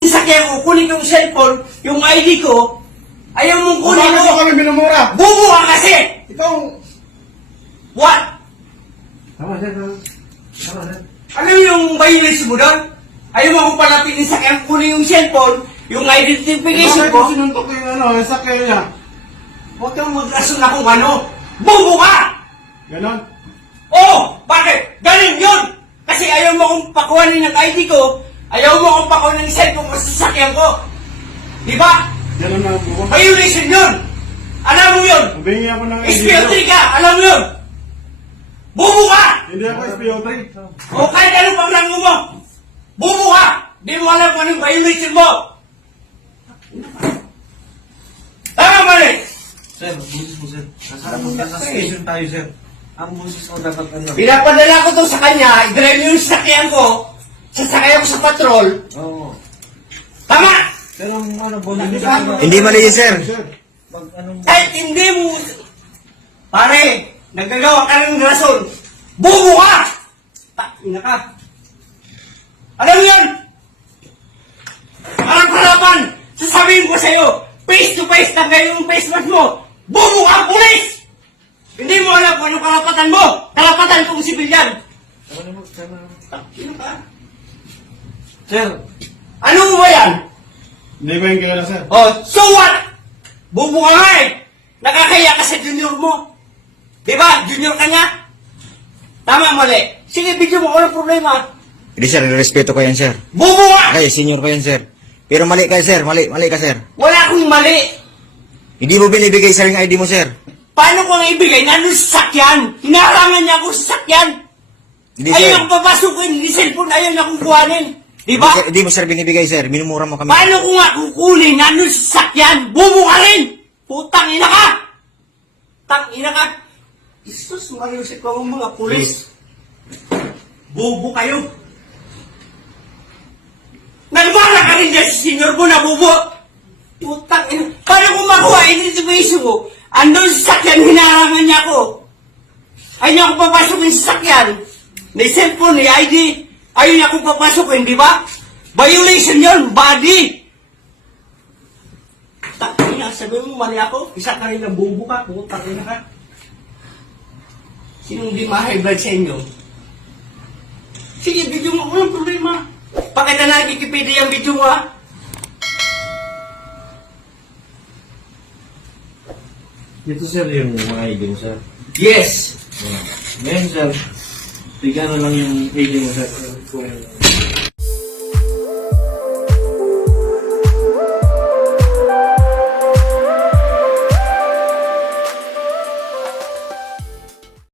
Sakyan ko, kunin yung cellphone, yung ID ko, ayaw mong kunin Bakit mo. kami minumura? Bubo ka kasi! Ikaw... What? Tama, sir. Tama, sir. Ano yung violation mo doon? Ayaw mo akong palapitin sa kanya, kunin yung cellphone, yung identification Bakit ko. ko sinuntok yung yung sakyan niya? Huwag kang mag-rason na kung ano. Bubo ka! Ganon? Oo! Bakit? Galing yun! Kasi ayaw mo akong pakuhanin ng ID ko, ayaw mo akong pakuhanin ng cellphone ko sa sasakyan ko. Di ba? Ganon na po. Violation yun! Alam mo yun! Nabingi ako ng SPO3 ka! Alam mo yun! Bubo ka! Hindi ako SPO3. O kahit anong pangrango mo! Bubo ka! Di mo alam kung anong violation mo! Tama mali! Sir, busis mo, sir. Nasa station tayo, sir. Ang busis mo dapat ano. Pinapadala ko to sa kanya, i-drive niyo yung sasakyan ko, sasakay ako sa patrol. Oo. Tama! Pero ang ano, busis mo, Diba? sir. Hindi mali yun, sir. Sir. Pag anong... Kahit hindi mo... Pare, nagagawa ka ng rason. Bubo ka! Ina ka. Alam mo yan? Parang harapan, sasabihin ko sa'yo, face to face na kayo yung face mask mo. Bubo ka, pulis! Hindi mo alam kung anong karapatan mo. Karapatan kong sibilyan. Ano mo, sir? Ina ka. Sir, Ano mo ba yan? Hindi ko yung kilala, sir. Oh, so what? Bubo ka nga eh. Nakakaya ka sa junior mo. Di ba? Junior ka nga. Tama, mali. Sige, video mo. Walang problema. Hindi, sir. Respeto ko yan, sir. Bubo ka! Okay, senior ko yan, sir. Pero mali ka, sir. Mali ka, sir. Wala akong mali. Hindi mo binibigay, sir, yung ID mo, sir. Paano ko nga ibigay? Nandun sa sakyan. Hinarangan niya ako sa sakyan. Hindi, sir. Ayaw akong papasukin. Hindi cellphone. Ayaw niya akong kuhanin. Di ba? Hindi mo, sir, binibigay, sir. Minumura mo kami. Paano ko nga kukunin? Nandun sa sakyan. Bubo ka rin. Putang ina ka. Tang ina ka. Isus, mayusip ko ang mga pulis. Bubo kayo. Nagmana ka rin dyan sa senior mo na bubo. Putang ina. Paano ko makuha identification ko? Andun sa sakyan, hinarangan niya ako. Ayaw niya akong papasukin sa sakyan. May cellphone, may ID. Ayaw niya akong papasukin, di ba? Violation yun, body. Takina, sabi mo mali ako. Isa ka rin ng bubo ka, putang ina ka. Sinong di ma-high blood sa inyo? Sige, video mo, walang problema. Pakita na Wikipedia yung video mo, ha? dito, sir, yung mga ID mo, sir. Yes. Ngayon, sir, bigyan na lang yung ID mo, sir. Kung